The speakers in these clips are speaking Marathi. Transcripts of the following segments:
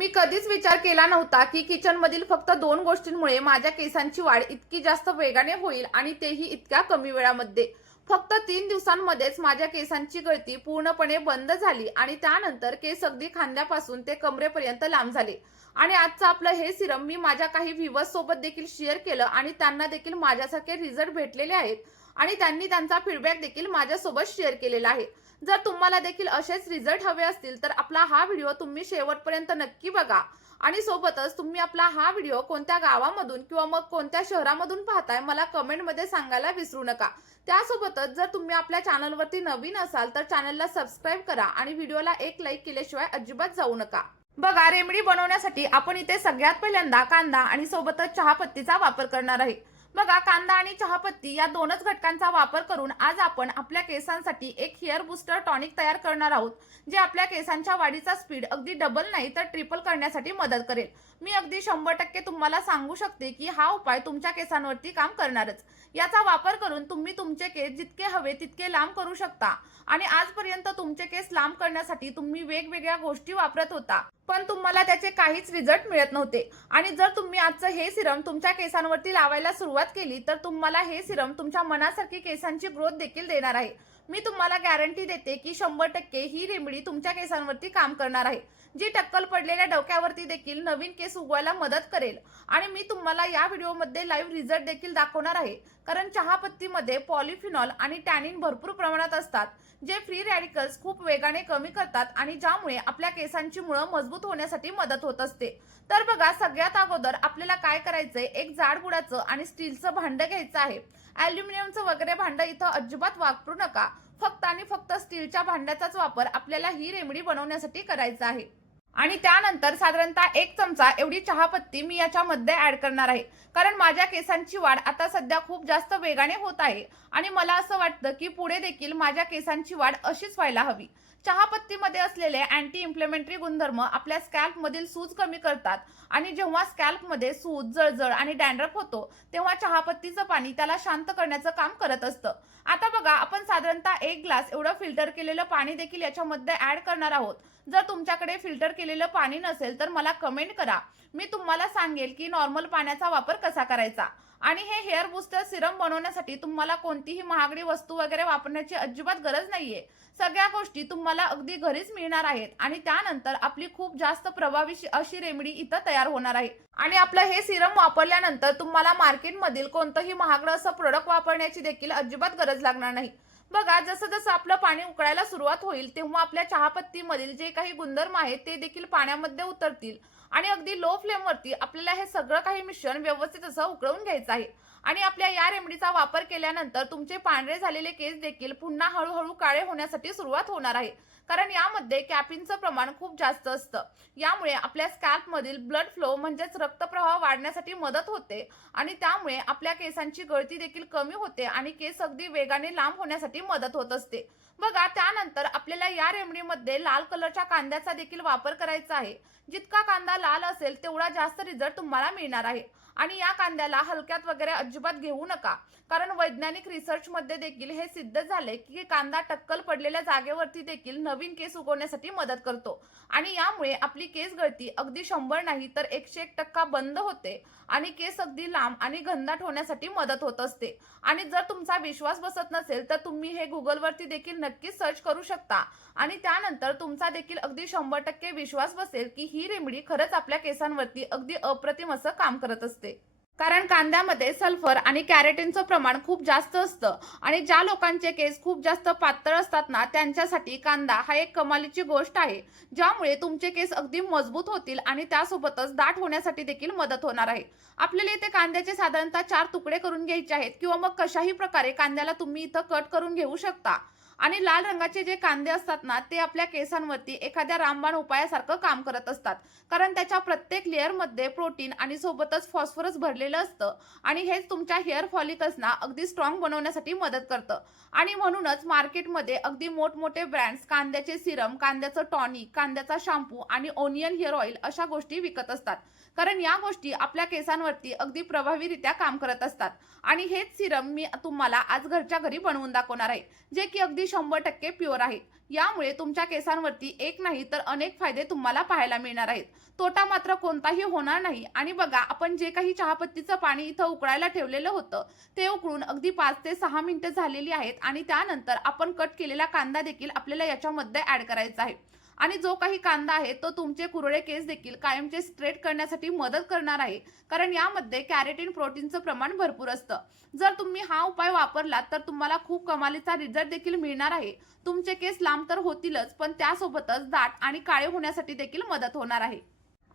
मी कधीच विचार केला नव्हता की किचनमधील फक्त 2 गोष्टींमुळे माझ्या केसांची वाढ इतकी जास्त वेगाने होईल आणि तेही इतक्या कमी वेळामध्ये. फक्त 3 दिवसांमध्येच माझ्या केसांची गळती पूर्णपणे बंद झाली आणि त्यानंतर केस अगदी खांद्यापासून ते कमरेपर्यंत लांब झाले. आणि आजचं आपलं हे सिरम मी माझ्या काही व्ह्यूअर्स सोबत देखील शेअर केलं आणि त्यांना देखील माझ्यासारखे रिझल्ट भेटलेले आहेत आणि त्यांनी त्यांचा फीडबॅक देखील माझ्यासोबत शेअर केलेला आहे. जर तुम्हाला देखील असेच रिझल्ट हवे असतील तर आपला हा व्हिडिओ तुम्ही शेवटपर्यंत नक्की बघा आणि सोबतच तुम्ही आपला हा व्हिडिओ कोणत्या गावामधून किंवा मग कोणत्या शहरामधून पाहताय मला कमेंटमध्ये सांगायला विसरू नका. त्यासोबतच जर तुम्ही आपल्या चॅनलवरती नवीन असाल तर चॅनलला सबस्क्राईब करा आणि व्हिडिओला एक लाईक केल्याशिवाय अजिबात जाऊ नका. बघा, रेमेडी बनवण्यासाठी आपण इथे सगळ्यात पहिल्यांदा कांदा आणि सोबतच चहापत्तीचा वापर करणार आहे. बघा, कांदा आणि चहापत्ती या दोनच घटकांचा वापर करून आज आपण आपल्या केसांसाठी एक हेअर बूस्टर टॉनिक तयार करणार आहोत, जे आपल्या केसांच्या वाढीचा स्पीड अगदी डबल नाही तर ट्रिपल करण्यासाठी मदत करेल. मी अगदी 100% तुम्हाला सांगू शकते की हा उपाय तुमच्या केसांवरती काम करणारच. याचा वापर करून तुम्ही तुमचे केस जितके हवे तितके लांब करू शकता आणि आजपर्यंत तुमचे केस लांब करण्यासाठी तुम्ही वेगवेगळ्या गोष्टी वापरत होता, पण तुम्हाला त्याचे काहीच रिझल्ट मिळत नव्हते. आणि जर तुम्ही आजचं हे सिरम तुमच्या केसांवरती लावायला सुरुवात केली तर तुम्हाला हे सिरम तुमच्या मनासारखी केसांची ग्रोथ देखील देणार आहे. मी तुम्हाला गॅरंटी देते की 100% ही रेमेडी तुमच्या केसांवरती काम करणार आहे, जी टक्कल पडलेल्या डोक्यावरती देखील नवीन केस उगवायला मदत करेल. आणि मी तुम्हाला या व्हिडिओमध्ये लाईव्ह रिझल्ट देखील दाखवणार आहे, कारण चहापत्तीमध्ये पॉलिफिनॉल आणि टॅनिन भरपूर प्रमाणात असतात, जे फ्री रॅडिकल्स खूप वेगाने कमी करतात आणि ज्यामुळे आपल्या केसांची मुळं मजबूत होण्यासाठी मदत होत असते. तर बघा, सगळ्यात अगोदर आपल्याला काय करायचंय, एक जाड बुडाचं आणि स्टीलचं भांडं घ्यायचं आहे. ॲल्युमिनियमचं वगैरे भांडं इथं अजिबात वापरू नका. फक्त आणि फक्त स्टीलच्या भांड्याचाच वापर आपल्याला ही रेमेडी बनवण्यासाठी करायचा आहे. आणि त्यानंतर साधारणतः 1 चमचा एवढी चहापत्ती मी याच्यामध्ये ऍड करणार आहे, कारण माझ्या केसांची वाढ आता सध्या खूप जास्त वेगाने होत आहे आणि मला असं वाटतं की पुढे देखील माझ्या केसांची वाढ अशीच व्हायला हवी. चहापत्तीमध्ये असलेले अँटी इन्फ्लेमेटरी गुणधर्म आपल्या स्कॅल्पमधील सूज कमी करतात आणि जेव्हा स्कॅल्पमध्ये सूज, जळजळ आणि डॅन्ड्रफ होतो तेव्हा चहापत्तीचं पाणी त्याला शांत करण्याचं काम करत असतं. आता बघा, आपण साधारणतः 1 ग्लास एवढं फिल्टर केलेलं पाणी देखील याच्यामध्ये ऍड करणार आहोत. जर तुमच्याकडे फिल्टर केलेलं पाणी नसेल तर मला कमेंट करा, मी तुम्हाला सांगेल की नॉर्मल पाण्याचा वापर कसा करायचा. आणि हे हेअर बूस्टर सिरम बनवण्यासाठी तुम्हाला कोणतीही महागडी वस्तू वगैरे वापरण्याची अजिबात गरज नाहीये. सगळ्या गोष्टी तुम्हाला अगदी घरीच मिळणार आहेत आणि त्यानंतर आपली खूप जास्त प्रभावी अशी रेमेडी इथं तयार होणार आहे. आणि आपलं हे सिरम वापरल्यानंतर तुम्हाला मार्केटमधील कोणतंही महागडं असं प्रोडक्ट वापरण्याची देखील अजिबात गरज लागणार नाही. बघा, जसं जसं आपलं पाणी उकळायला सुरुवात होईल तेव्हा आपल्या चहापत्तीमधील जे काही गुणधर्म आहेत ते देखील पाण्यामध्ये उतरतील आणि अगदी लो फ्लेमवरती आपल्याला हे सगळं काही मिश्रण व्यवस्थित असं उकळून घ्यायचं आहे. आणि आपल्या या रेमेडीचा वापर केल्यानंतर तुमचे पांढरे झालेले केस देखील पुन्हा हळूहळू काळे होण्यासाठी सुरुवात होणार आहे, कारण यामध्ये कॅफीनचं प्रमाण खूप जास्त असतं. यामुळे आपल्या स्कॅल्पमधील ब्लड फ्लो म्हणजेच रक्तप्रवाह वाढण्यासाठी मदत होते आणि त्यामुळे आपल्या केसांची गळती देखील कमी होते आणि केस अगदी वेगाने लांब होण्यासाठी मदत होत असते. बघा, त्यानंतर आपल्याला या रेमेडीमध्ये लाल कलरच्या कांद्याचा देखील वापर करायचा आहे. जितका कांदा लाल असेल तेवढा जास्त रिझल्ट तुम्हाला मिळणार आहे. आणि या कांद्याला हलक्यात वगैरे अजिबात घेऊ नका, कारण वैज्ञानिक रिसर्चमध्ये देखील हे सिद्ध झाले की कांदा टक्कल पडलेल्या जागेवरती देखील नवीन केस उगवण्यासाठी मदत करतो आणि यामुळे आपली केस गळती अगदी 100 नाही तर 101% बंद होते आणि केस अगदी लांब आणि घनदाट होण्यासाठी मदत होत असते. आणि जर तुमचा विश्वास बसत नसेल तर तुम्ही हे गुगलवरती देखील नक्कीच सर्च करू शकता आणि त्यानंतर तुमचा देखील अगदी 100% विश्वास बसेल की ही रेमेडी खरंच आपल्या केसांवरती अगदी अप्रतिम असं काम करत असते. कारण कांद्यामध्ये सल्फर आणि कॅरोटीनचं प्रमाण खूप जास्त असतं आणि ज्या लोकांचे केस खूप जास्त पातळ असतात ना, त्यांच्यासाठी कांदा हा एक कमालीची गोष्ट आहे, ज्यामुळे तुमचे केस अगदी मजबूत होतील आणि त्यासोबतच दाट होण्यासाठी देखील मदत होणार आहे. आपल्याला इथे कांद्याचे साधारणतः 4 तुकडे करून घ्यायचे आहेत किंवा मग कशाही प्रकारे कांद्याला तुम्ही इथं कट करून घेऊ शकता. आणि लाल रंगाचे जे कांदे असतात ना, ते आपल्या केसांवरती एखाद्या रामबाण उपायासारखं काम करत असतात, कारण त्याच्या प्रत्येक लेअरमध्ये प्रोटीन आणि सोबतच फॉस्फरस भरलेलं असतं आणि हेच तुमच्या हेअर फॉलिकल्सना अगदी स्ट्रॉंग बनवण्यासाठी मदत करतं. आणि म्हणूनच मार्केटमध्ये अगदी मोठमोठे ब्रँड्स कांद्याचे सिरम, कांद्याचं टॉनिक, कांद्याचा शॅम्पू आणि ओनियन हेअर ऑइल अशा गोष्टी विकत असतात, कारण या गोष्टी आपल्या केसांवरती अगदी प्रभावीरित्या काम करत असतात. आणि हेच सिरम मी तुम्हाला आज घरच्या घरी बनवून दाखवणार आहे, जे की अगदी 100% प्युअर आहे। यामुळे तुमच्या केसांवरती एक नाही तर अनेक फायदे तुम्हाला पाहायला मिळणार आहेत। तोटा मात्र कोणताही होणार नाही। आणि बघा, आपण जे काही चहापत्तीचं पाणी इथं उकळायला ठेवलेलं होतं ते उकळून अगदी 5 ते 6 मिनिटं झालेली आहेत आणि त्यानंतर आपण कट केलेला कांदा देखील आपल्याला याच्यामध्ये ऍड करायचा आहे। आणि जो काही कांदा आहे तो तुमचे कुरळे केस देखील कायमचे स्ट्रेट करण्यासाठी मदत करणार आहे, कारण यामध्ये कॅरोटीन प्रोटीनचं प्रमाण भरपूर असतं। जर तुम्ही हा उपाय वापरलात तर तुम्हाला खूप कमालीचा रिझल्ट देखील मिळणार आहे। तुमचे केस लांब तर होतीलच, पण त्यासोबतच दाट आणि काळे होण्यासाठी देखील मदत होणार आहे।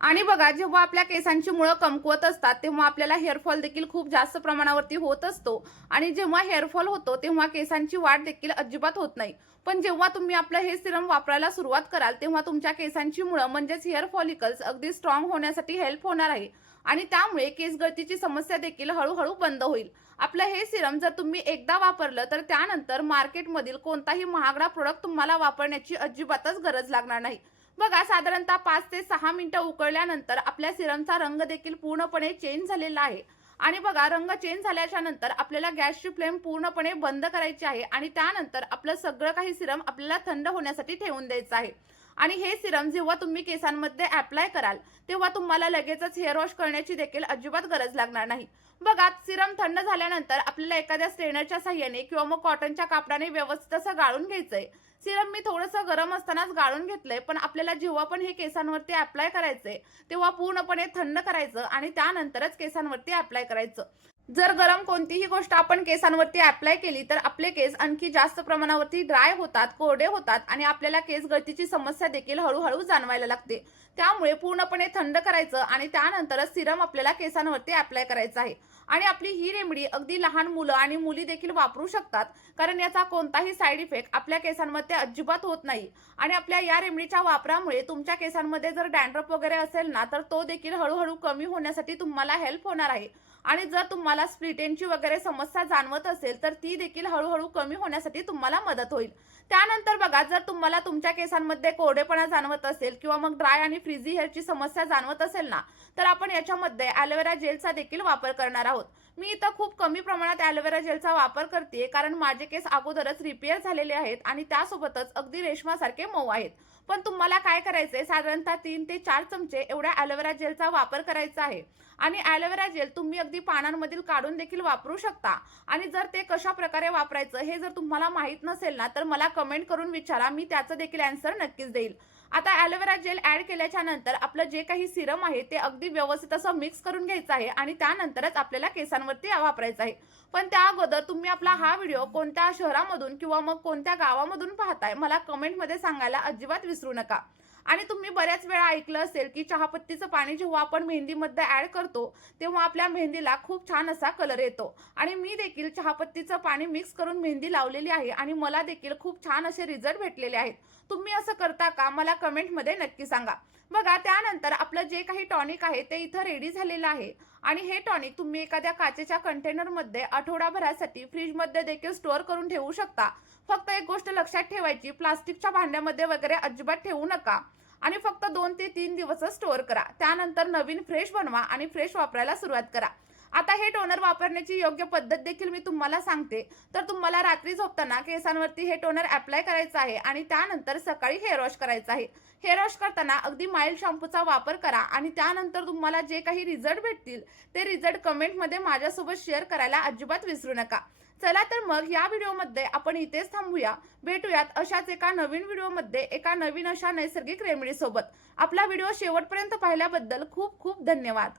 आणि बघा, जेव्हा आपल्या केसांची मुळं कमकुवत असतात तेव्हा आपल्याला हेअरफॉल देखील खूप जास्त प्रमाणावरती होत असतो। आणि जेव्हा हेअरफॉल होतो तेव्हा केसांची वाढ देखील अजिबात होत नाही। पण जेव्हा तुम्ही आपलं हे सिरम वापरायला सुरुवात कराल तेव्हा तुमच्या केसांची मुळं म्हणजेच हेअर फॉलिकल्स अगदी स्ट्रॉंग होण्यासाठी हेल्प होणार आहे। आणि त्यामुळे केस गळतीची समस्या देखील हळूहळू बंद होईल। आपलं हे सिरम जर तुम्ही एकदा वापरलं तर त्यानंतर मार्केटमधील कोणताही महागडा प्रोडक्ट तुम्हाला वापरण्याची अजिबातच गरज लागणार नाही। बघा, साधारणतः 5 ते 6 मिनिटं उकळल्यानंतर आपल्या सिरमचा रंग देखील पूर्णपणे चेंज झालेला आहे। आणि बघा, रंग चेंज झाल्याच्या नंतर आपल्याला गॅसची फ्लेम पूर्णपणे बंद करायची आहे आणि त्यानंतर आपलं सगळं काही सिरम आपल्याला थंड होण्यासाठी ठेवून द्यायचं आहे। आणि हे सिरम जेव्हा तुम्ही केसांमध्ये अप्लाय कराल तेव्हा तुम्हाला लगेचच हेअर वॉश करण्याची देखील अजिबात गरज लागणार नाही। बघा, सिरम थंड झाल्यानंतर आपल्याला एखाद्या स्ट्रेनरच्या साहाय्याने किंवा मग कॉटनच्या कापडाने व्यवस्थित असं गाळून घ्यायचंय। सिरम मी थोडंसं गरम असतानाच गाळून घेतलंय, पण आपल्याला जेव्हा पण हे केसांवरती अप्लाय करायचंय तेव्हा पूर्णपणे थंड करायचं आणि त्यानंतरच केसांवरती अप्लाय करायचं। जर गरम कोणतीही गोष्ट आपण केसांवरती अप्लाय केली तर आपले केस आणखी जास्त प्रमाणावरती ड्राय होतात, कोरडे होतात आणि आपल्याला केस गळतीची समस्या देखील हळूहळू जाणवायला लागते। त्यामुळे पूर्णपणे थंड करायचं आणि त्यानंतरच सिरम आपल्याला केसांवरती अप्लाय करायचं आहे। आणि आपली ही रेमेडी अगदी लहान मुलं आणि मुली देखील वापरू शकतात, कारण याचा कोणताही साईड इफेक्ट आपल्या केसांमध्ये अजिबात होत नाही। आणि आपल्या या रेमेडीच्या वापरामुळे तुमच्या केसांमध्ये जर डॅन्ड्रफ वगैरे असेल ना तर तो देखील हळूहळू कमी होण्यासाठी तुम्हाला हेल्प होणार आहे। आणि जर तुम्हाला स्प्लिट एंडची वगैरे समस्या जाणवत असेल तर ती देखील हळूहळू कमी होण्यासाठी तुम्हाला मदत होईल। त्यानंतर बघा, जर तुम्हाला तुमच्या केसांमध्ये कोरडेपणा जाणवत असेल किंवा मग ड्राय आणि फ्रिझी हेअरची समस्या जाणवत असेल ना तर आपण याच्यामध्ये ॲलोवेरा जेलचा देखील वापर करणार आहोत। मी इथं खूप कमी प्रमाणात ॲलोवेरा जेलचा वापर करते, कारण माझे केस अगोदरच रिपेअर झालेले आहेत आणि त्यासोबतच अगदी रेशमासारखे मऊ आहेत। पण तुम्हाला काय करायचंय, साधारणतः 3 ते 4 चमचे एवढ्या ॲलोवेरा जेलचा वापर करायचा आहे। आणि ॲलोवेरा जेल तुम्ही अगदी पानांमधील काढून देखील वापरू शकता। आणि जर ते कशा प्रकारे वापरायचं हे जर तुम्हाला माहित नसेल ना तर मला कमेंट करून विचारा, मी त्याचं देखील आन्सर नक्कीच देईल। आता ॲलोवेरा जेल ऍड केल्याच्या नंतर आपलं जे काही सिरम आहे ते अगदी व्यवस्थित असं मिक्स करून घ्यायचं आहे आणि त्यानंतरच आपल्याला केसांवरती वापरायचं आहे। पण त्या अगोदर तुम्ही आपला हा व्हिडिओ कोणत्या शहरामधून किंवा मग कोणत्या गावामधून पाहताय मला कमेंटमध्ये सांगायला अजिबात विसरू नका। आणि तुम्ही बऱ्याच वेळा ऐकलं असेल की चहापत्तीचं पाणी जेव्हा आपण मेहंदीमध्ये ऍड करतो तेव्हा आपल्या मेहंदीला खूप छान असा कलर येतो। आणि मी देखील चहापत्तीचं पाणी मिक्स करून मेहंदी लावलेली आहे आणि मला देखील खूप छान असे रिझल्ट भेटलेले आहेत। तुम्ही असं करता का, मला कमेंटमध्ये नक्की सांगा। बघा, त्यानंतर आपलं जे काही टॉनिक आहे ते इथं रेडी झालेलं आहे। आणि हे टॉनिक तुम्ही एखाद्या काचेच्या कंटेनरमध्ये आठवडाभरासाठी फ्रीजमध्ये देखील स्टोअर करून ठेवू शकता। फक्त एक गोष्ट लक्षात ठेवायची, प्लास्टिकच्या भांड्यामध्ये वगैरे अजिबात ठेवू नका आणि फक्त 2 ते 3 दिवस स्टोअर करा। त्यानंतर नवीन फ्रेश बनवा आणि फ्रेश वापरायला सुरुवात करा। आता हे टोनर वापरण्याची योग्य पद्धत देखील मी तुम्हाला सांगते। तर तुम्हाला रात्री झोपताना केसांवरती हे टोनर अप्लाय करायचं आहे आणि त्यानंतर सकाळी हेअर वॉश करायचं आहे। हेअर वॉश करताना अगदी माइल्ड शॅम्पूचा वापर करा आणि त्यानंतर तुम्हाला जे काही रिझल्ट भेटतील ते रिझल्ट कमेंटमध्ये माझ्यासोबत शेअर करायला अजिबात विसरू नका। चला तर मग या व्हिडिओमध्ये आपण इथेच थांबूया। भेटूयात अशाच एका नवीन व्हिडिओमध्ये एका नवीन अशा नैसर्गिक रेमेडी सोबत। आपला व्हिडिओ शेवटपर्यंत पाहिल्याबद्दल खूप खूप धन्यवाद।